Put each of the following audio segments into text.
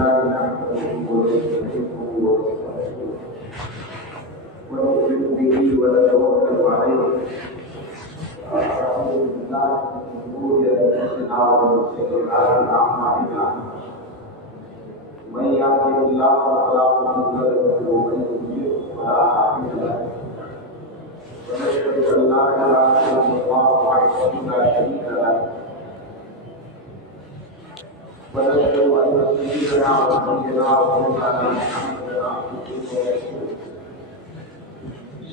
لله نحمده ونستعينه ونستغفره ونؤمن به ونتوكل عليه ونعوذ بالله من شرور انفسنا ومن سيئات اعمالنا من يهده الله فلا مضل له ومن يضلل فلا هادي له ونشهد ان لا اله الا الله وحده لا شريك له ونشهد ان سيدنا ونبينا ومولانا محمدا عبده ورسوله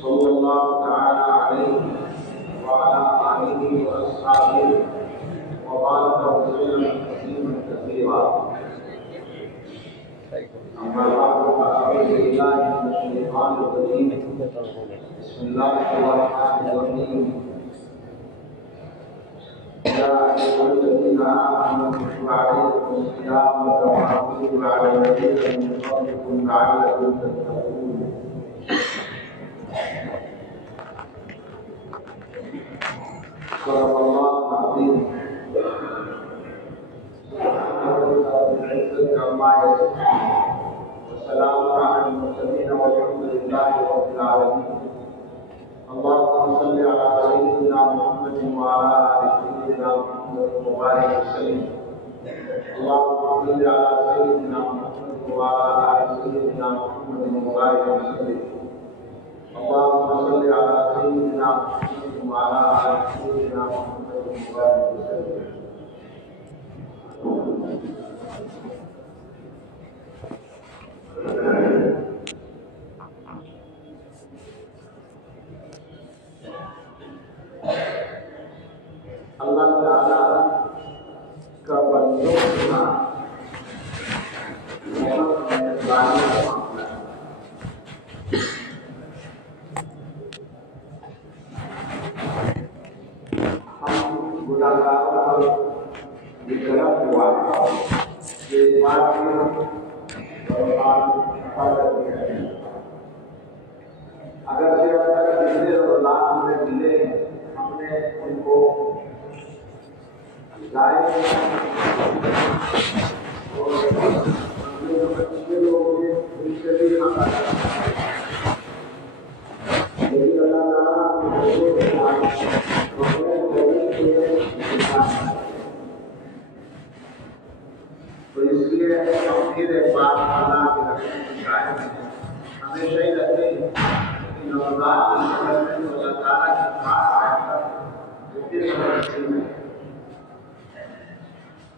صلى الله تعالى عليه وعلى اله واصحابه وبارك وسلم تسليما كثيرا. اما بعد فاعوذ بالله من الشيطان الرجيم بسم الله الرحمن الرحيم. يا أيها الذين آمنوا كتب عليكم الصيام كما كتب على الذين من قبلكم لعلكم تتقون. صدق الله العظيم. سبحان ربك رب العزة عما يصفون وسلام على المرسلين والحمد لله رب العالمين. اللهم صل على سيدنا محمد وعلى آل سيدنا محمد وبارك وسلم. اللهم صل على سيدنا محمد وعلى آل سيدنا محمد وبارك وسلم. اللهم صل على سيدنا محمد وعلى آل سيدنا محمد وبارك وسلم. اللہ تعالیٰ کا بندوں کا نعمت میں ظاہر معاملہ ہے. ہم گناہگاروں پر یہ کرم ہوا کہ بات کی برباد حفاظت ہے. اگر سے اب تک پچھلے رمضان میں ملے ہم نے ان کو ظاہر اور اچھے لوگ ہیں ان سے بھی ہم لیکن اللہ تعالیٰ تو اس لیے ہم پھر ایک بات اللہ کے رکھنے کی شاہد ہیں. ہمیشہ ہی رکھتے ہیں کہ رمضان کی شکل میں اللہ تعالیٰ کی خاص رحمت پھر نصیب ہے.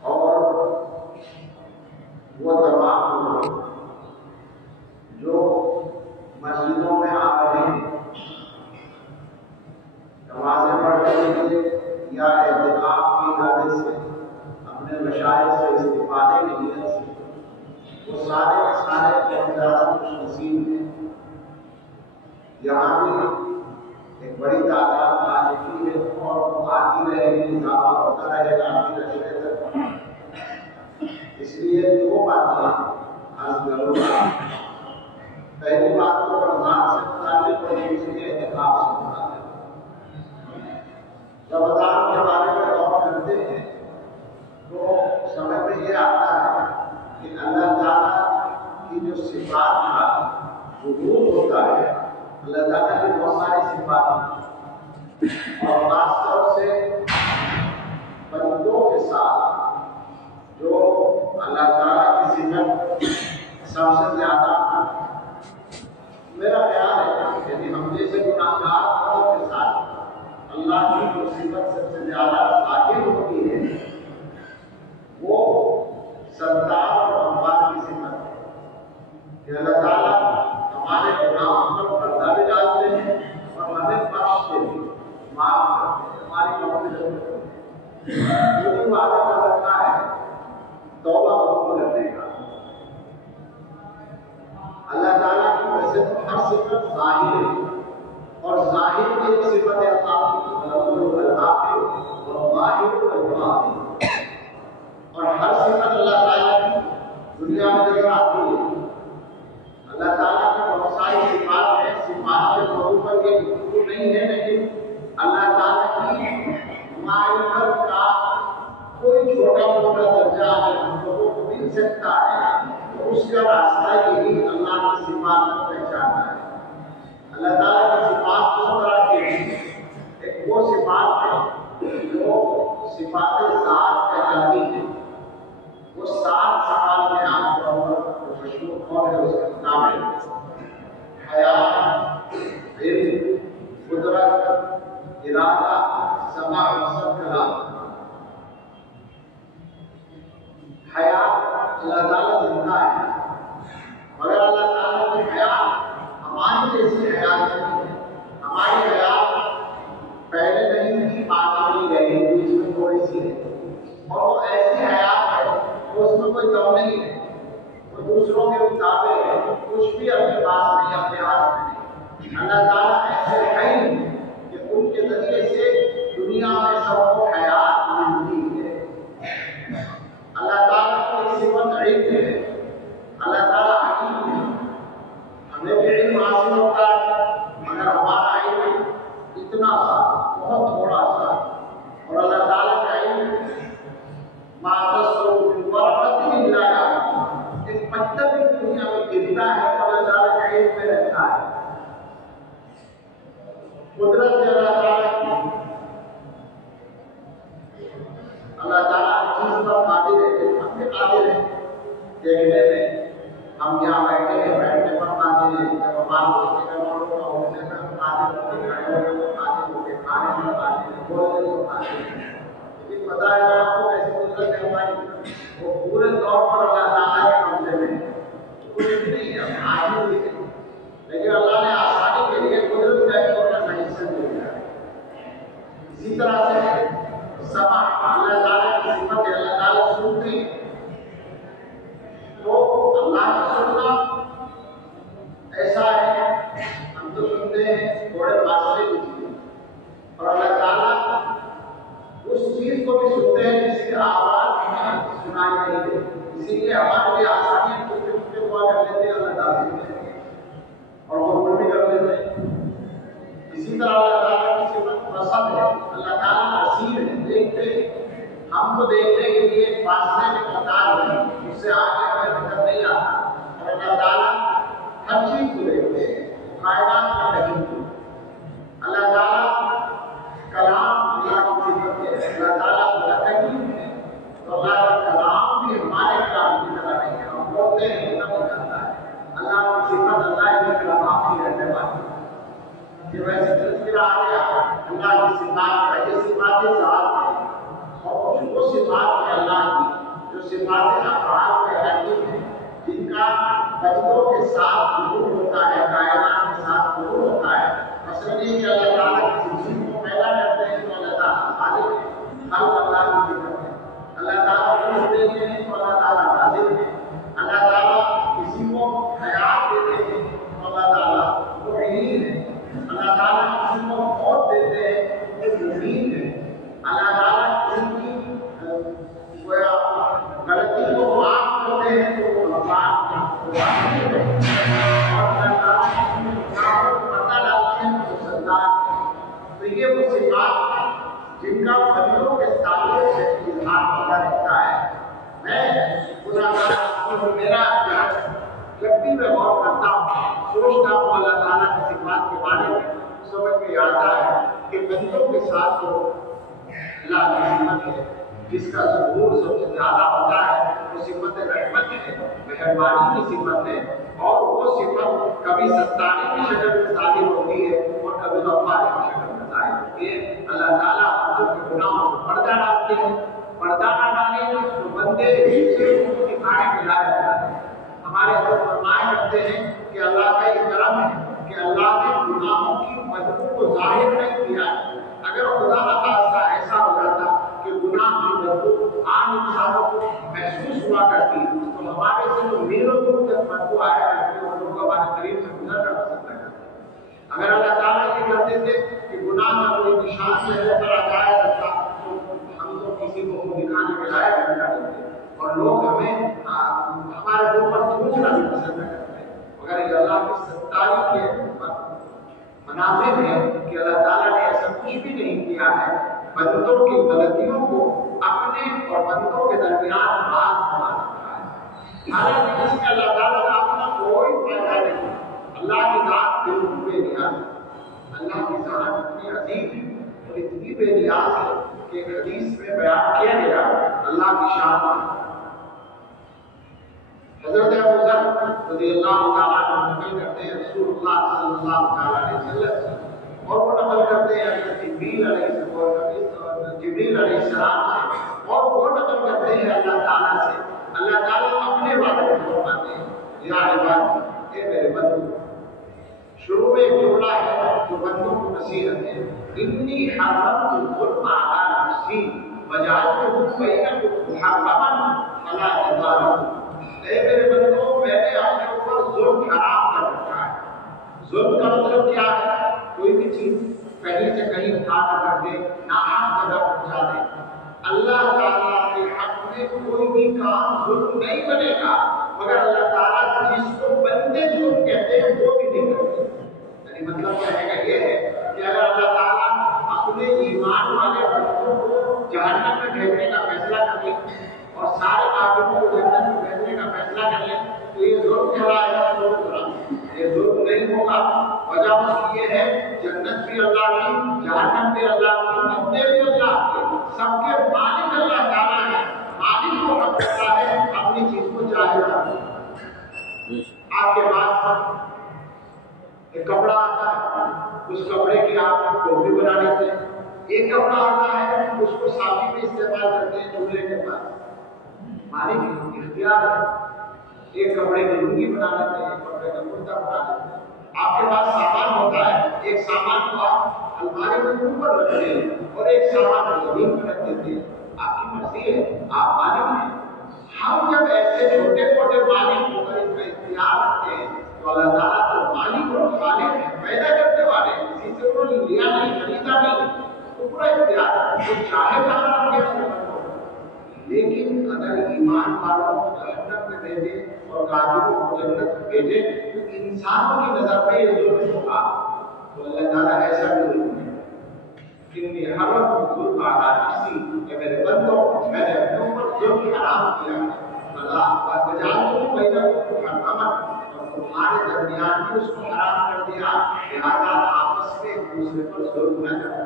اور وہ تمام لوگ جو مسجدوں میں آ رہے ہیں نمازیں پڑھنے کے لیے یا اعتکاف کے ارادے سے اپنے مشاہد سے استفادے کی نیت سے وہ سارے کے سارے بہت زیادہ خوش نصیب ہیں. یہاں بھی ایک بڑی تعداد آ چکی ہے اور وہ آتی رہے گی, اضافہ ہوتا رہے گا آتی رہے گا. اس لیے دو باتیں عرض کروں گا. پہلی بات تو رمضان سے متعلق اور دوسری اعتکاف سے متعلق. رمضان کے بارے میں غور کرتے ہیں تو سمجھ میں یہ آتا ہے کہ اللہ تعالیٰ کی جو صفات کا وجود ہوتا ہے, اللہ تعالیٰ کی بہت ساری صفات ہیں اور خاص طور سے بندوں کے ساتھ جو اللہ تعالیٰ کی صفت سب سے زیادہ میرا خیال ہے کہ ہم جیسے گناہگار لوگوں کے ساتھ اللہ کی جو صفت سب سے زیادہ ظاہر ہوتی ہے وہ ستار اور اموات کی صفت ہے کہ اللہ تعالیٰ ہمارے گناہوں پر پردہ بھی ڈالتے ہیں اور ہمیں بخشتے بھی, معاف کرتے ہیں, ہماری مغفرت کرتے ہیں. پوری وعدہ کر رکھا ہے توبہ قبول کرنے کا. اللہ تعالیٰ کی ویسے تو ہر صفت ظاہر ہے اور ظاہر کی ایک صفت ہے اللہ کی اور ہر صفت اللہ تعالیٰ کی دنیا میں نظر آتی ہے. اللہ تعالیٰ کی بہت ساری صفات ہیں. صفات کے موضوع پر یہ گفتگو نہیں ہے, لیکن اللہ تعالیٰ کی معرفت کا کوئی چھوٹا موٹا درجہ ہے ہم لوگوں کو مل سکتا ہے اس کا راستہ یہی اللہ کی صفات کو پہچاننا ہے۔ اللہ تعالیٰ کی صفات دو طرح کی ہیں، ایک وہ صفات ہے جو صفات ذات کہلاتی ہیں، وہ 7 صفات میں عام طور پر مشہور قول ہے، اس کا نام ہے حیات، علم، قدرت، ارادہ، سمع، بصر، کلام۔ حیات اللہ تعالیٰ زندہ ہے، مگر اللہ تعالیٰ کی حیات ہماری جیسی حیات نہیں ہے۔ ہماری حیات پہلے نہیں تھی، بعد میں رہی، بیچ میں تھوڑی سی ہے، اور وہ ایسی حیات ہے کہ اس میں کوئی دم نہیں ہے، وہ دوسروں کے مطابق ہے، کچھ بھی اپنے پاس نہیں، اپنے ہاتھ میں نہیں۔ اللہ تعالیٰ ایسے ہے ہی کہ ان کے ذریعے سے دنیا میں سب کو حیات ملتی ہے۔ اللہ تعالیٰ کی صفت علم ہے، اللہ تعالیٰ علیم ہے، ہمیں بھی علم حاصل ہوتا ہے، مگر ہمارا علم اتنا سا بہت تھوڑا سا، اور اللہ تعالیٰ کا علم ما تسقط من ورقة إلا يعلمها، ایک پتھر بھی دنیا میں گرتا ہے تو اللہ تعالیٰ کا علم میں رہتا ہے۔ قدرت ہے اللہ تعالیٰ کی، اللہ تعالیٰ ہر چیز پر قادر ہے، ہم بھی قادر ہیں دیکھنے میں، ہم یہاں بیٹھے ہیں، بیٹھنے پر قادر ہیں، جب ہمارا اٹھنے میں ہم قادر ہوتے، کھڑے ہونے میں قادر ہوتے، کھانے میں قادر ہیں، بولنے میں قادر ہیں۔ لیکن پتہ ہے آپ کو ایسی قدرت ہے ہماری، وہ پورے طور پر اللہ تعالیٰ کے قبضے میں ہے، کچھ بھی نہیں ہے، ہم عاجز ہیں، لیکن اللہ نے آسانی کے لیے قدرت کا ایک چھوٹا سا حصہ دے دیا ہے۔ اسی طرح سے سمع اللہ تعالیٰ کی صفت ہے، اللہ تعالیٰ سنتے ہیں، تو اللہ کا سننا ایسا ہے، ہم تو سنتے ہیں تھوڑے فاصلے کی چیزیں، اور اللہ تعالیٰ اس چیز کو بھی سنتے ہیں جس کی آواز ہمیں سنائی نہیں دیتی، اسی لیے ہمارے لیے آسانی ہے، چھوٹے چھوٹے دعا کر لیتے ہیں، اللہ تعالیٰ اور وہ بھی کر لیتے ہیں۔ اسی طرح اللہ تعالیٰ کی صفت بصر ہے، اللہ تعالیٰ بصیر ہے، دیکھتے ہیں، ہم کو دیکھنے کے لیے فاصلے میں قطار ہے، اس سے آگے ہمیں نظر نہیں آتا، اور اللہ تعالیٰ ہر چیز کو دیکھتے ہیں، کائنات میں کہیں بھی۔ اللہ تعالیٰ کلام اللہ کی صفت ہے، اللہ تعالیٰ متکلم ہے، تو اللہ کا کلام بھی ہمارے کلام کی طرح نہیں ہے، ہم بولتے ہیں اتنا ہو جاتا ہے۔ اللہ کی صفت اللہ کے کلام کی رہنے والی ہے۔ کہ ویسے تذکرہ آ گیا اللہ کی صفات کا، یہ صفات ذات ہے، اور وہ صفات ہے اللہ کی جو صفات افعال کہلاتی ہیں، جن کا بندوں کے ساتھ ظہور ہوتا ہے، کائنات کے ساتھ ظہور ہوتا ہے۔ مثلاً یہ کہ اللہ تعالیٰ کسی چیز کو پیدا کرتے ہیں تو اللہ تعالیٰ خالق ہے، خلق اللہ کی صفت ہے۔ اللہ تعالیٰ رزق دیتے ہیں تو اللہ تعالیٰ رازق ہے۔ اللہ تعالیٰ کسی کو حیات دیتے ہیں تو اللہ تعالیٰ معین ہے۔ اللہ تعالیٰ کسی کو موت دیتے ہیں تو ممید ہے۔ اللہ تعالیٰ کسی کی غلطی کو معاف کرتے ہیں تو وہ غفار ہے۔ اور اللہ تعالیٰ کسی کی گناہوں کو پردہ ڈالتے ہیں تو ستار ہے۔ تو یہ وہ صفات ہیں جن کا بندوں کے تعلق سے اظہار ہوتا رہتا ہے۔ میں گناہگار ہوں، میرا جب بھی میں غور کرتا ہوں، سوچتا ہوں اللہ تعالیٰ کی صفات کے بارے میں، سمجھ میں آتا ہے کہ بندوں کے ساتھ تو اللہ کی صفت ہے جس کا ظہور سب سے زیادہ ہوتا ہے، وہ صفت رحمت ہے، مہربانی کی صفت ہے، اور وہ صفت کبھی ستانے کی شکل میں ظاہر ہوتی ہے اور کبھی غفار کی شکل میں ظاہر ہوتی ہے۔ اللہ تعالیٰ بندوں کے گناہوں کو پردہ ڈالتے ہیں، پردہ نہ ڈالیں تو بندے دوسرے کو دکھانے کے لائق ہوتا ہے۔ ہمارے حضرت فرمایا کرتے ہیں کہ اللہ کا یہ کرم ہے کہ اللہ نے گناہوں کی بدبو کو ظاہر نہیں کیا ہے۔ اگر خدا نخواستہ ایسا ہو جاتا کہ گناہ کی بدبو عام انسانوں کو محسوس ہوا کرتی تو ہمارے سے جو میلوں دور تک بدبو آیا کرتی وہ لوگ ہمارے قریب سے گزر کر سکتا ہے۔ اگر اللہ تعالیٰ یہ کرتے تھے کہ گناہ کا کوئی نشان چہرے پر آ جایا کرتا تو ہم تو کسی کو دکھانے کے لائق بن جاتے اور لوگ ہمیں ہمارے اوپر پوچھنا بھی پسند نہ کرتے، مگر یہ اللہ کی ستائی کے مناظر ہے کہ اللہ تعالیٰ نے ایسا کچھ بھی نہیں کیا ہے، بندوں کی غلطیوں کو اپنے اور بندوں کے درمیان بات بنا رکھا ہے۔ حالانکہ اس میں اللہ بے نیاز ہے کہ حدیث میں بیان کیا گیا اللہ کی شان. حضرت ابو ذر رضی اللہ تعالیٰ عنہ نقل کرتے ہیں رسول اللہ صلی اللہ تعالیٰ علیہ وسلم سے, اور وہ نقل کرتے ہیں حضرت جبریل علیہ السلام سے, اور وہ نقل کرتے ہیں اللہ تعالیٰ سے. اللہ تعالیٰ اپنے بارے میں فرماتے ہیں یا عباد, اے میرے بندو. شروع میں ایک جملہ ہے جو بندوں کو نصیحت ہے, انی حرمت الظلم علی نفسی وجعلته بینکم محرما فلا تظالموا. اے میرے بندو, میں نے اپنے اوپر ظلم حرام کر رکھا ہے. ظلم کا مطلب کیا ہے؟ کوئی بھی چیز کہیں سے کہیں اٹھا کر دے, ناحق جگہ پہنچا دے. اللہ تعالیٰ کے حق میں کوئی بھی کام ظلم نہیں بنے گا, مگر اللہ تعالیٰ جس کو بندے ظلم کہتے ہیں وہ بھی نہیں کرتے. یعنی مطلب کہنے کا یہ ہے کہ اگر اللہ تعالیٰ اپنے ایمان والے بندوں کو جہنم میں بھیجنے کا فیصلہ کر لے اور سارے کافروں کو جنت میں بھیجنے کا فیصلہ کر لے تو یہ ظلم کہلایا. یہ ظلم نہیں ہوگا. وجہ اس کی یہ ہے جنت بھی اللہ کی, جہنم بھی اللہ کی, بندے بھی اللہ کے, سب کے مالک اللہ تعالیٰ ہے. مالک کو حق کرتا ہے اپنی چیز کو چاہے گا. آپ کے پاس ایک کپڑا آتا ہے, اس کپڑے کی آپ ٹوپی بنا لیتے ہیں. ایک کپڑا آتا ہے اس کو صافی میں استعمال کرتے ہیں چولہے کے پاس. مالک اختیار ہے. ایک کپڑے کی لنگی بنا لیتے ہیں, ایک کپڑے کا کرتا بنا لیتے ہیں. آپ کے پاس سامان ہوتا ہے, ایک سامان کو آپ الماری کے اوپر رکھتے ہیں اور ایک سامان کو زمین پر رکھ دیتے ہیں. آپ کی مرضی ہے, آپ مالک ہیں. ہم جب ایسے چھوٹے موٹے مالک ہو کر ان کا اختیار رکھتے ہیں تو اللہ تعالیٰ تو مالک اور خالق ہے, پیدا کرنے والے, کسی سے انہوں نے لیا نہیں, خریدا نہیں, تو پورا اختیار جو چاہے کہاں رکھ کے. لیکن اگر ایمان والوں کو جہنم میں بھیجے اور کافروں کو جنت میں بھیجے تو انسانوں کی نظر میں یہ ظلم ہوگا. تو اللہ تعالیٰ ایسا بھی ظلم ہے کہ حرمت ظلم علی نفسی, کہ میرے بندوں میں نے اپنے اوپر ظلم حرام کیا ہے. اللہ وجعلته بینکم محرما, اور تمہارے درمیان بھی اس کو حرام کر دیا, لہذا آپس میں ایک دوسرے پر ظلم نہ کرو.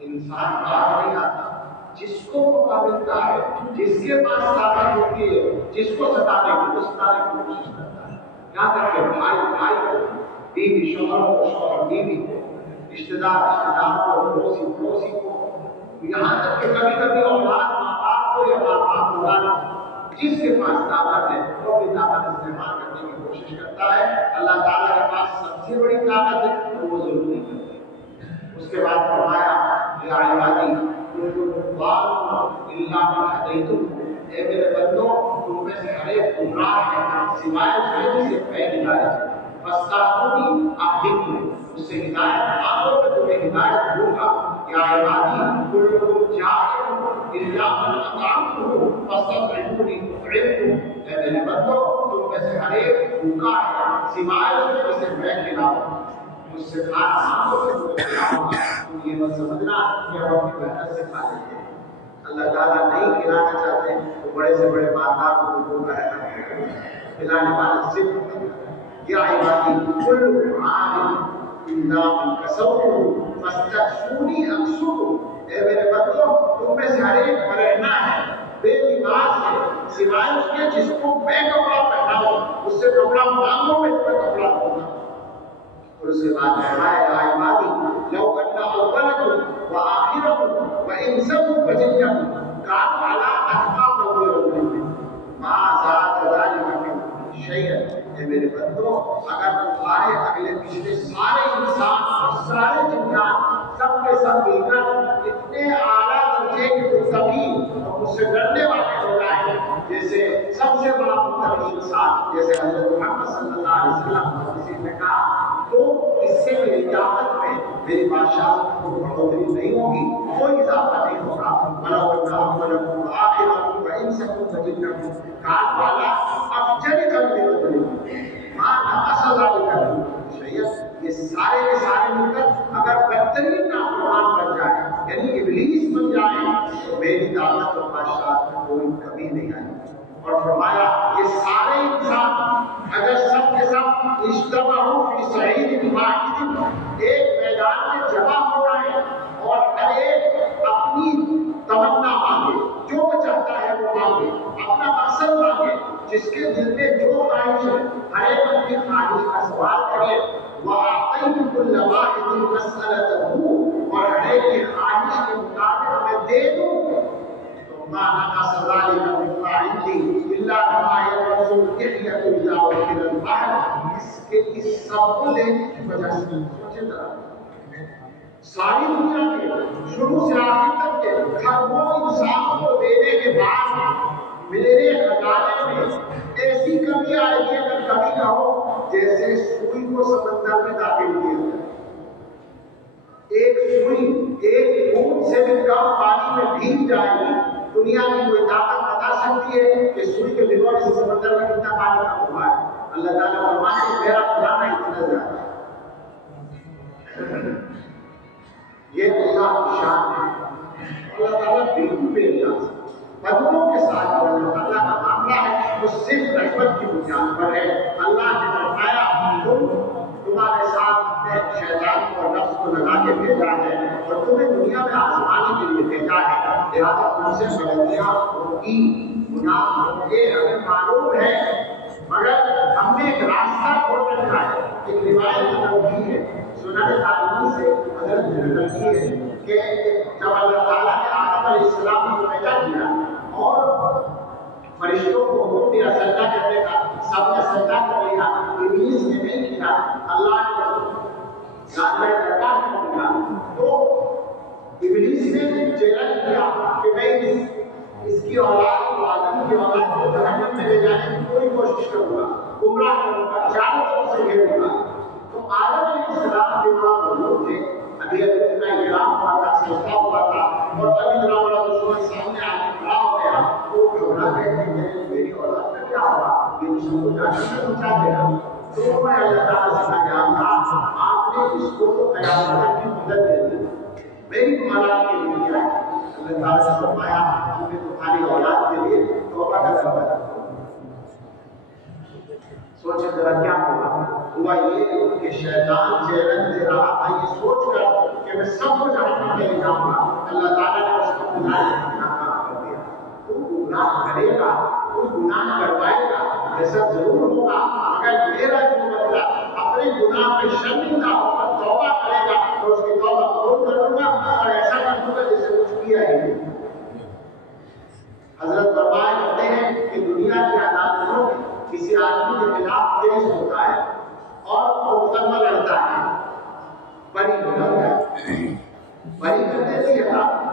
انسان باز نہیں آتا, جس کو موقع ملتا ہے, جس کے پاس طاقت ہوتی ہے, جس کو ستانے کی کوشش کرتا ہے. یہاں تک کہ بھائی کو, بیوی شوہر کو, شوہر بیوی کو, رشتے دار کو, پڑوسی کو, یہاں تک کہ کبھی کبھی اولاد ماں باپ کو یا ماں باپ اولاد, جس کے پاس طاقت ہے وہ بھی طاقت استعمال کرنے کی کوشش کرتا ہے. اللہ تعالیٰ کے پاس سب سے بڑی طاقت ہے تو وہ ظلم نہیں کرتے. اس کے بعد فرمایا یا عبادی اے میرے بندو, تم میں سے ہر ایک گمراہ ہے سوائے اس کے جسے میں ہدایت ہے. فاستغفرونی اہدکم, اس سے ہدایت مانگو میں تمہیں ہدایت دوں گا. یا عبادی کلکم جائع الا من اطعمته فاستطعمونی اطعمکم. اے میرے بندو, تم میں سے ہر ایک بھوکا ہے سوائے اس کے جسے میں کھلاؤں. مجھ سے کھانا مانگو میں تمہیں کھلاؤں گا. تم یہ مت سمجھنا کہ ہم اپنی محنت سے کھا لیتے ہیں. اللہ تعالیٰ نہیں کھلانا چاہتے تو بڑے سے بڑے مالدار کو حکم کرنا ہے, کھلانے والا صرف یا عبادی کل عامل الا من کسوته فاستكفوني اکسوه. اے میرے بندو, تم میں سے ہر ایک برہنہ ہے, بے لباس ہے سوائے اس کے جس کو میں کپڑا پہناؤں. اس سے کپڑا مانگو میں تمہیں کپڑا دوں گا. اور اس کے بعد فرمایا یا عبادی لو ان اولکم وآخرکم وانسکم وجنکم كانوا على اتقى قول ربكم ما زاد ذلك من شيئا. اے میرے بندو, اگر تمہارے اگلے پچھلے سارے انسان اور سارے جنات سب کے سب مل کر اتنے اعلیٰ درجے کے متقی اور مجھ سے ڈرنے والے ہو جائیں, جیسے سب سے بڑا متقی انسان جیسے حضرت محمد صلی اللہ علیہ وسلم کسی نے کہا, تو اس سے میری طاقت میں میری بادشاہ کو بڑھوتری نہیں ہوگی, کوئی اضافہ نہیں ہوگا. وَلَوْ أَنَّ أَوَّلَكُمْ وَآخِرَكُمْ وَإِنسَكُمْ وَجِنَّكُمْ كَانُوا عَلَىٰ أَفْجَرِ قَلْبِ رَجُلٍ مَا نَقَصَ ذَلِكَ مِنْ شَيْءٍ. یہ سارے کے سارے مل کر اگر بدترین نافرمان بن جائے, یعنی ابلیس بن جائے, تو میری طاقت اور بادشاہت میں کوئی کمی نہیں آئی. اور فرمایا یہ سارے انسان اگر سب کے سب اجتمعوا فی صعید واحد, ایک میدان میں جمع ہو جائیں اور ہر جس کے دل میں جو خواہش ہے ہر ایک اپنی خواہش کا سوال کرے، وَأَعْطَيْتُ كُلَّ وَاحِدٍ مَسْأَلَتَهُ، اور ہر ایک کی خواہش کے مطابق میں دے دوں، تو مَا نَقَصَ ذَلِكَ مِمَّا عِندِي إِلَّا كَمَا يَنْقُصُ الْكِحْيَةُ إِذَا أُدْخِلَ الْبَحْرَ۔ اس سب کو لینے کی وجہ سے سوچے ذرا، ساری دنیا کے شروع سے آخر تک کے ہر وہ انسان کو دینے کے بعد میرے خزانے میں ایسی کمی آئے گی اگر کمی نہ ہو، جیسے سوئی کو سمندر میں داخل کیا جائے، ایک سوئی ایک بوند سے بھی کم پانی میں بھیگ جائے گی، دنیا کی کوئی طاقت بتا سکتی ہے کہ سوئی کے بھگونے سے سمندر میں کتنا پانی کم ہوا ہے؟ اللہ تعالیٰ فرماتے ہیں میرا خزانہ اتنا زیادہ ہے۔ یہ اللہ کی شان ہے۔ اللہ تعالیٰ بالکل بے نیاز بدلوں کے ساتھ جو اللہ تعالیٰ کا معاملہ ہے وہ صرف رحمت کی بنیاد پر ہے۔ اللہ نے فرمایا تمہارے ساتھ اپنے شیطان کو اور نفس کو لگا کے بھیجا ہے اور تمہیں دنیا میں آزمانے کے لیے بھیجا ہے، لہٰذا تم سے غلطیاں ہوگی، گناہ ہوں گے، ہمیں معلوم ہے، مگر ہم نے ایک راستہ کھول رکھا ہے۔ ایک روایت نبوی ہے، سنن دارمی سے حضرت نقل ہے کہ جب اللہ تعالیٰ نے آدم علیہ السلام کو پیدا کیا اور فرشتوں کو حکم دیا سجدہ کرنے کا، سب نے سجدہ کر لیا، ابلیس نے نہیں کیا، اللہ نے زیادہ دربار کر دیا، تو ابلیس نے چیلنج کیا کہ میں اس کی اولاد کو، آدم کی اولاد کو جہنم میں لے جانے کی کوئی کوشش کروں گا، گمراہ کروں گا، چاروں طرف سے گھیروں گا۔ تو آدم علیہ السلام کے وہاں موجود تھے، ابھی اتنا احترام ہوا تھا، سجدہ ہوا تھا، اور ابھی اتنا بڑا دشمن سامنے آ کے کھڑا ہو گیا، تو گھبرا گئے کہ میری اولاد کا کیا ہوا، یہ دشمن کو جہنم میں پہنچا دے گا۔ تو میں اللہ تعالیٰ سے کہا آپ نے اس کو قیامت تک کی مدد دے دی، میری اولاد کے لیے کیا ہے؟ اللہ تعالیٰ سے فرمایا ہم نے تمہاری اولاد کے لیے توبہ کا دروازہ کھولا۔ سوچے ذرا کیا ہوا یہ کہ شیطان چیلنج دے رہا تھا یہ سوچ کر کہ میں سب کو جہنم میں لے جاؤں گا، اللہ تعالیٰ نے اس کو ناکام کر دیا۔ تو گناہ کرے گا، تو گناہ کروائے گا، ایسا ضرور ہوگا، مگر میرا جو بندہ اپنے گناہ پہ شرمندہ ہو کر توبہ کرے گا تو اس کی توبہ قبول کروں گا اور ایسا نہ ہوگا جیسے کچھ کیا ہی نہیں۔ حضرت فرمایا کرتے ہیں کہ دنیا کی عدالتوں میں کسی آدمی کے خلاف کیس ہوتا ہے اور مقدمہ لڑتا ہے، بری ہو جاتا ہے، بری کر دیتی ہے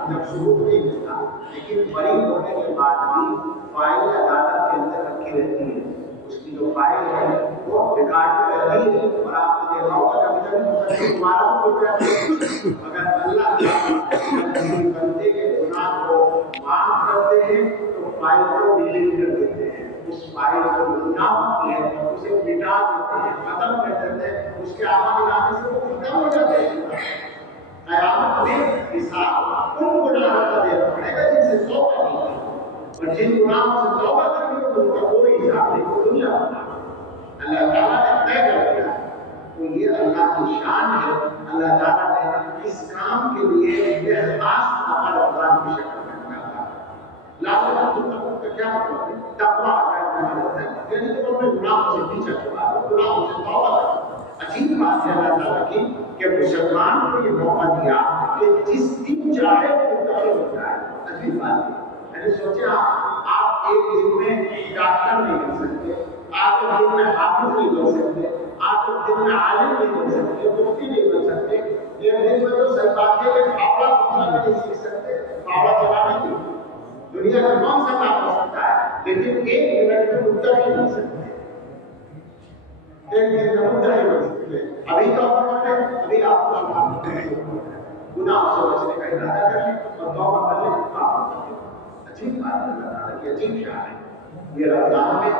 جب ثبوت نہیں ملتا، لیکن بری ہونے کے بعد بھی فائل عدالت کے اندر رکھی رہتی ہے، اس کی جو فائل ہے وہ ریکارڈ میں رہتی ہے، اور آپ نے دیکھا ہوگا کبھی کبھی دوبارہ ہو جاتی ہے، مگر اللہ کسی بندے کے گناہ کو معاف کرتے ہیں تو فائل کو ڈیلیٹ کر دیتے ہیں، اس فائل کو دنیا ہوتی ہے اسے مٹا دیتے ہیں، ختم کر دیتے ہیں، اس کے اعمال نامے سے وہ ختم ہو جاتے ہیں۔ قیامت میں حساب ان گناہوں کا دینا پڑے گا جن سے توبہ نہیں کی، اور جن گناہوں سے توبہ کرنی ہو ان کا کوئی حساب نہیں، وہ دنیا ہوتا ہے۔ اللہ تعالیٰ نے طے کر دیا، تو یہ اللہ کی شان ہے۔ اللہ تعالیٰ نے اس کام کے لیے ایک خاص عمل رمضان کی شکل میں بنایا۔ لازم تقویٰ کا کیا مطلب ہے؟ تقویٰ یعنی تم اپنے گناہوں سے پیچھے چھڑا دو، گناہوں سے توبہ کرو۔ عجیب بات ہے اللہ تعالیٰ کی کہ مسلمان کو یہ موقع دیا کہ جس دن چاہے وہ متقی ہو جائے۔ عجیب بات ہے، یعنی سوچے آپ ایک دن میں ڈاکٹر نہیں بن سکتے، آپ ایک دن میں حافظ نہیں بن سکتے، آپ ایک دن میں عالم نہیں بن سکتے، مفتی نہیں بن سکتے، ایک دن میں تو صحیح بات ہے کہ پھاوڑا پوچھنا نہیں سیکھ سکتے، پھاوڑا چلانا نہیں، دنیا کا کون سا کام ہو سکتا ہے، لیکن ایک منٹ میں متقی بن سکتے، ایک دن میں متقی بن سکتے۔ ابھی توبہ کر لیں، ابھی آپ کو شمار گناہ سے بچنے کا ارادہ کر لیں اور توبہ کر لیں، آپ عجیب بات ہے، اللہ تعالیٰ کی عجیب شان ہے۔ یہ رمضان میں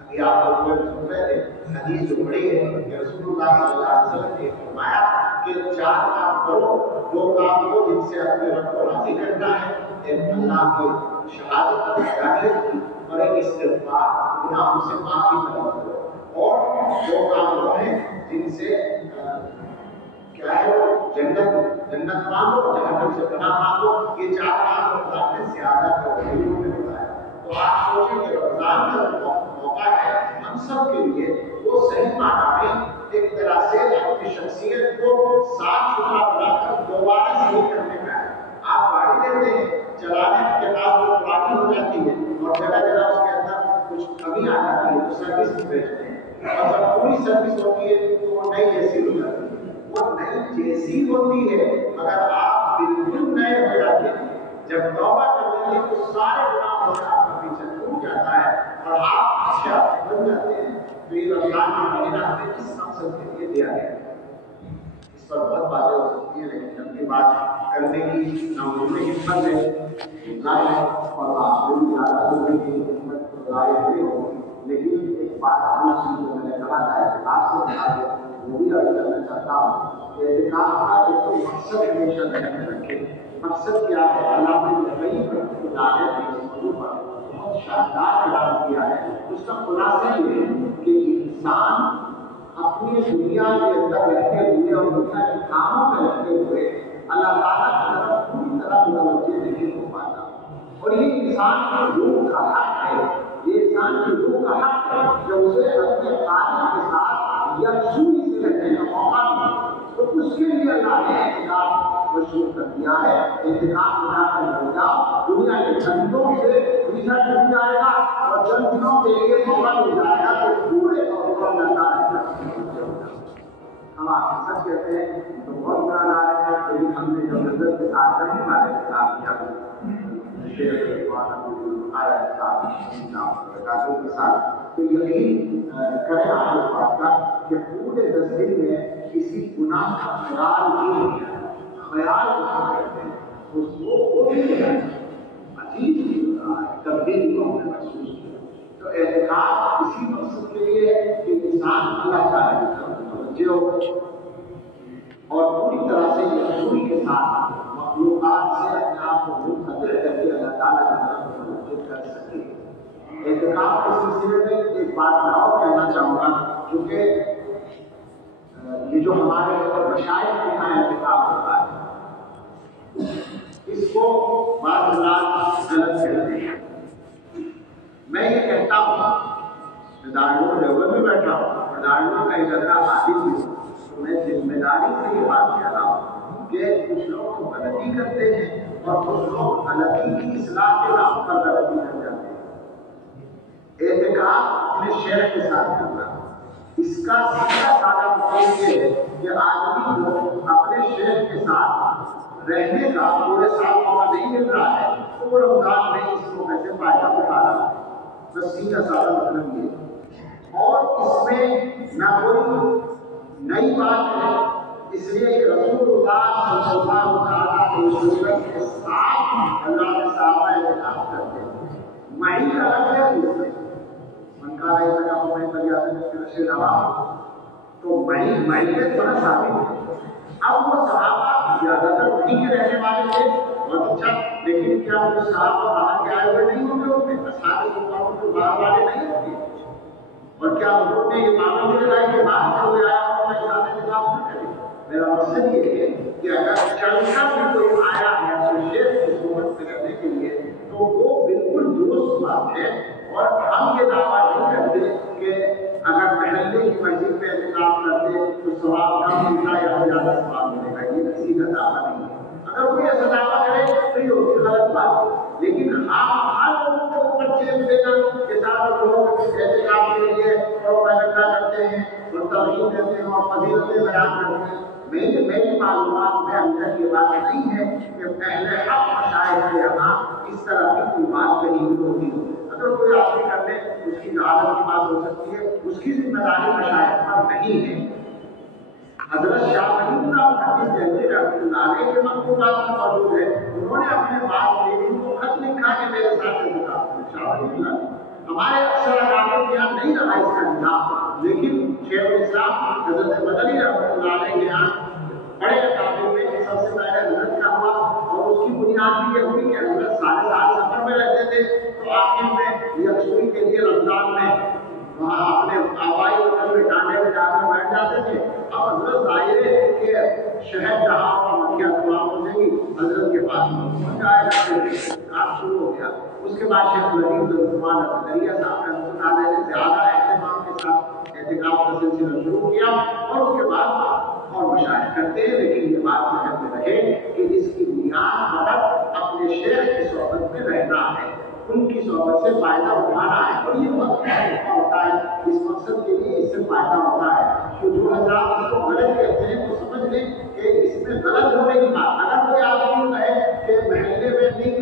ابھی آپ کو سن رہے تھے حدیث جو پڑھی ہے کہ رسول اللہ صلی اللہ علیہ وسلم نے فرمایا کہ 4 کام کرو، 2 کام کو جن سے اپنے رب کو راضی کرنا ہے، ایک اللہ کی شہادت کی اور ایک استغفار، گناہوں سے معافی طلب کرو، اور 2 کام وہ ہیں جن سے کیا ہے جنت مانگو، جہنم سے پناہ مانگو۔ یہ 4 کام اللہ نے زیادہ توجہ میں بتایا۔ تو آپ سوچیں کہ رمضان کا منصب کے لیے وہ صحیح معنی میں ایک طرح سے اپنی شخصیت کو صاف ستھرا بنا کر دوبارہ صحیح کرنے کا ہے۔ آپ گاڑی لیتے ہیں، چلانے کے بعد وہ پرانی ہو جاتی ہے اور جگہ جگہ اس کے اندر کچھ کمی آ جاتی ہے تو سروس میں بھیجتے ہیں، اور جب پوری سروس ہوتی ہے تو وہ نئی جیسی ہو جاتی ہے۔ وہ نئی جیسی ہوتی ہے مگر آپ بالکل نئے ہو جاتے ہیں۔ جب توبہ کر لیتے ہیں تو سارے گناہوں سے آپ کا پیچھے ٹوٹ جاتا ہے اور آپ اچھا بن جاتے ہیں۔ تو یہ رمضان کا مہینہ ہمیں اس مقصد کے لیے دیا گیا ہے۔ اس پر بہت باتیں ہو سکتی ہیں لیکن اپنی بات کرنے کی ناممکن حکمت ہے اور آپ کو بھی یاد رکھنے کی حکمت ظاہر نہیں ہوگی۔ لیکن ایک بات دوسری جو میں نے کہا تھا آپ سے بتا دیں وہ بھی عرض کرنا چاہتا ہوں کہ اعتکاف کا ایک مقصد ہمیشہ ذہن میں رکھیں۔ مقصد کیا ہے؟ علامہ ابن القیم نے اس موضوع پر بہت شاندار کلام کیا ہے۔ اس کا خلاصہ یہ ہے کہ انسان اپنی دنیا کے اندر رہتے ہوئے اور دنیا کے کاموں میں رہتے ہوئے اللہ تعالیٰ کی طرف پوری طرح متوجہ نہیں ہو پاتا، اور یہ انسان کی روح کا حق ہے، یہ انسان کی روح کا حق ہے کہ اسے اپنے خالق کے ساتھ یکسوئی سے رہنے کا موقع ملے۔ تو اس کے لیے اللہ نے اعتکاف مشروع کر دیا ہے۔ اعتکاف میں جا کر ہو جاؤ، دنیا کے چندوں سے ویزا ٹوٹ جائے گا اور چند دنوں کے لیے موقع مل جائے گا تو پورے طور پر اللہ تعالیٰ ہم آپ سے سچ کہتے ہیں تو بہت برا رہا ہے، لیکن ہم نے جو نظر کے ساتھ رہنے والے اعتکاف کیا کے ساتھ تو یقین کریں آپ اس بات کا کہ پورے 10 دن میں کسی گناہ کا خیال نہیں کیا، خیال نہیں کرتے ہیں اس کو عجیب تبدیلی کو ہم نے محسوس کیا۔ تو اعتکاف اسی مقصد کے لیے ہے کہ انسان اللہ تعالیٰ کی طرف متوجہ ہو اور پوری طرح سے یکسوئی کے ساتھ مخلوقات سے اپنے آپ کو منحصر کر کے اللہ تعالیٰ کی طرف متوجہ کر سکے۔ اعتکاف کے سلسلے میں ایک بات میں اور کہنا چاہوں گا، کیونکہ یہ جو ہمارے مشائخ کے یہاں اعتکاف ہوتا ہے اس کو بعض حضرات غلط کہتے ہیں۔ میں یہ کہتا ہوں، دارالعلوم دیوبند میں بیٹھا ہوں، دارالعلوم کا ادارہ عادل بھی ہوں، تو میں ذمہ داری سے یہ بات کہہ رہا ہوں کہ کچھ لوگ تو غلطی کرتے ہیں اور کچھ لوگ غلطی کی اصلاح کے نام پر غلطی کر جاتے ہیں۔ اعتکاف اپنے شہر کے ساتھ کرنا، اس کا سیدھا سادہ مطلب یہ ہے کہ آدمی کو اپنے شہر کے ساتھ رہنے کا پورے سال موقع نہیں مل رہا ہے تو وہ رمضان میں اس موقع سے فائدہ اٹھا رہا ہے، بس سیدھا سادہ مطلب یہ۔ اور اس میں نہ کوئی نئی بات ہے، اس لیے کہ رسول اللہ صلی اللہ علیہ وسلم کے ساتھ اللہ کے صحابہ اعتکاف کرتے ہیں۔ معین کا لفظ ہے اس میں من کا رہے تھا کہ میں پریاد کے رشید رہا تو معیت بڑا ثابت ہے۔ اب وہ صحابہ زیادہ تر وہیں کے رہنے والے تھے بہت اچھا، لیکن کیا وہ صحابہ باہر کے آئے ہوئے نہیں ہوں گے؟ ان میں اصحاب صحابہ کے باہر والے نہیں ہوں گے؟ اور کیا انہوں نے یہ معلوم نہیں لگایا کہ باہر سے کوئی آیا اور میں ساتھ اعتکاف نہ کرے؟ میرا مقصد یہ ہے کہ اگر چل کر بھی کوئی آیا ہے شیخ کی صحبت میں رہنے کے لیے تو وہ بالکل درست بات ہے، اور ہم یہ دعویٰ نہیں کرتے کہ اگر محلے کی مسجد میں اعتکاف کرتے تو ثواب کم ملتا یا زیادہ ثواب ملے گا، یہ کسی کا دعویٰ نہیں ہے۔ اگر کوئی ایسا دعویٰ کرے تو یہ اس کی غلط بات ہے، لیکن آپ ہر لوگوں کو اوپر چیز دینا کہ صاحب لوگوں کو اعتکاف کے لیے پروپیگنڈا کرتے ہیں اور ترغیب دیتے ہیں اور فضیلتیں بیان کرتے ہیں۔ میری معلومات میں اندر یہ بات نہیں ہے کہ اہل حق مشائخ کے یہاں اس طرح کی کوئی بات کہیں بھی ہوتی ہے۔ اگر کوئی آدمی کر لے اس کی جہالت کی بات ہو سکتی ہے، اس کی ذمہ داری مشائخ پر نہیں ہے۔ حضرت شاہ ولی اللہ محدث دہلوی رحمۃ اللہ علیہ کے مکتوبات میں موجود ہے، انہوں نے اپنے والدین کو خط لکھا کہ میرے ساتھ اعتکاف۔ شاہ ولی اللہ ہمارے اکثر اکابر کے یہاں نہیں رہا اس کا نظام، لیکن شیخ الاسلام حضرت مدنی رحمۃ اللہ علیہ کے یہاں بڑے اکابر میں سب سے پہلے حضرت کا ہوا، اور اس کی بنیاد بھی یہ ہوئی کہ حضرت سارے سال سفر میں رہتے تھے تو آخر میں یکسوئی کے لیے رمضان میں وہاں اپنے آبائی وطن میں ڈانڈے میں جا کر بیٹھ جاتے تھے۔ اب حضرت ظاہر کہ شہر جہاں کا مکیہ تمام ہو جائے گی، حضرت کے پاس پہنچائے جاتے تھے، کام شروع ہو گیا۔ اس کے بعد شیخ لطیف الرحمان الدریہ صاحب رحمۃ اللہ علیہ نے زیادہ اہتمام کے کرتے ہیں، لیکن یہ بات ذہن میں رہے کہ اس کی بنیاد فقط اپنے شیخ کی صحبت میں رہنا ہے، ان کی صحبت سے فائدہ اٹھانا ہے، اور یہ وقت ہوتا ہے اس مقصد کے لیے، اس سے فائدہ ہوتا ہے۔ تو جو حضرات اس کو غلط کہتے ہیں وہ سمجھ لیں کہ اس میں غلط ہونے کی بات، اگر کوئی آدمی کہے کہ محلے میں نہیں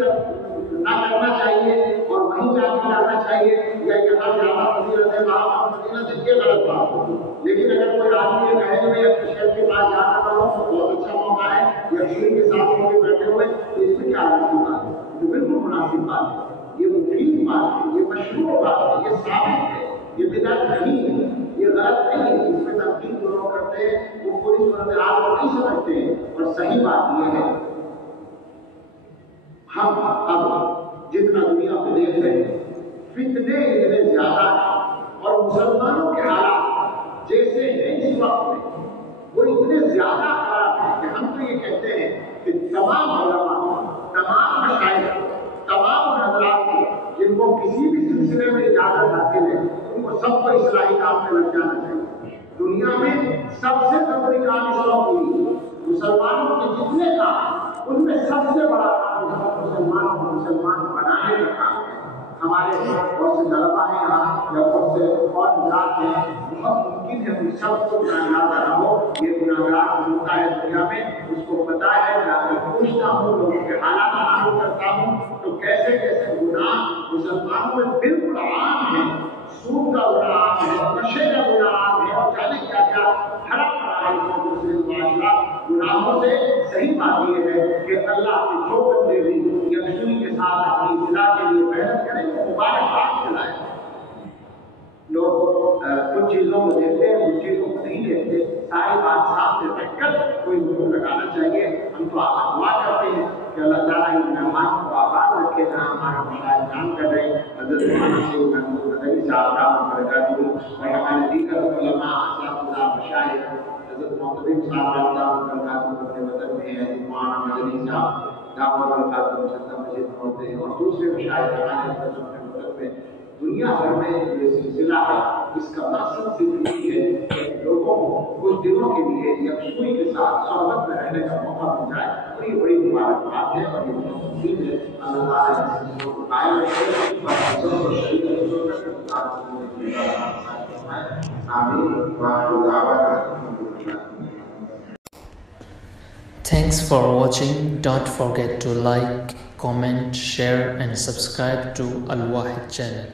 نہ کرنا چاہیے اور وہیں جا کے کرنا چاہیے، یا یہاں زیادہ فضیلت ہے وہاں کم فضیلت ہے، یہ غلط بات ہوگی۔ لیکن اگر کوئی آدمی یہ کہے کہ میں اپنے شیخ کے پاس جا کر رہا ہوں، بہت اچھا موقع ہے، یا شیر کے ساتھ ہو کے بیٹھے ہوئے، تو اس میں کیا غلطی بات ہے؟ تو بالکل مناسب بات ہے، یہ مفید بات ہے، یہ مشروع بات ہے، یہ ثابت ہے، یہ بدعت نہیں ہے، یہ غلط نہیں ہے۔ اس میں تنقید جو لوگ کرتے ہیں وہ پوری صورتحال کو نہیں سمجھتے ہیں، اور صحیح بات یہ ہے ہم اب جتنا دنیا میں دیکھ رہے ہیں فتنے اتنے زیادہ ہیں، اور مسلمانوں کے حالات جیسے ہیں اس وقت میں وہ اتنے زیادہ خراب ہیں کہ ہم تو یہ کہتے ہیں کہ تمام علماء، تمام مشائخ، تمام حضرات کو جن کو کسی بھی سلسلے میں اجازت حاصل ہے ان کو سب کو اصلاحی کام میں لگ جانا چاہیے۔ دنیا میں سب سے ضروری کام اصلاح کی، مسلمانوں کے جتنے کام ان میں سب سے بڑا کام مسلمانوں کو مسلمان بنانے کا کام ہے۔ ہمارے بہت سے طلبا ہیں یہاں، یا بہت سے اور ذات ہیں، بہت ممکن ہے ان سب کو گناہگار نہ ہو، یہ گناہگار ہوتا ہے دنیا میں، اس کو پتا ہے۔ میں آپ کو پوچھتا ہوں، لوگوں کے حالات معلوم کرتا ہوں تو کیسے کیسے گناہ مسلمانوں میں بالکل عام ہے۔ سود کا گناہ عام ہے، نشے کا گناہ عام ہے، اور جانے کیا کیا بھرا پڑا ہے مسلم معاشرہ گناہوں سے۔ صحیح بات یہ ہے کہ اللہ کے جو بندے بھی یکسوئی کے ساتھ اپنی اصلاح کے لیے محنت کریں، مبارکباد دلائیں۔ لوگ کچھ چیزوں کو دیکھتے ہیں، کچھ چیزوں کو نہیں دیکھتے، ساری بات سامنے رکھ کر کوئی حکم لگانا چاہیے۔ ہم تو دعا کرتے ہیں کہ اللہ تعالیٰ ان مہمان کو آباد رکھے، جہاں ہمارا مشاہد کام کر رہے ہیں۔ حضرت مولانا شیخ محمود مدنی صاحب دامت برکاتہ، اور ہمارے دیگر علماء، اساتذہ، مشائخ، حضرت محترم صاحب دامت برکاتہ اپنے وطن میں ہیں، مولانا مدنی صاحب دامت برکاتہ مسجد مسجد ہوتے ہیں، اور دوسرے مشائخ ہمارے اپنے وطن میں دنیا بھر میں یہ سلسلہ ہے۔ اس کا مقصد صرف یہ ہے کہ لوگوں کو کچھ دنوں کے لیے یکسوئی کے ساتھ صحبت میں رہنے کا موقع مل جائے، اور یہ بڑی مبارک بات ہے، اور یہ بہت مفید ہے۔ اللہ تعالیٰ اس چیزوں کو قائم رکھے اور شریعت کے ساتھ آمین۔ وآخر دعوانا الحمدللہ۔ Thanks for watching. Don't forget to like, comment, share and subscribe to Al Wahid channel.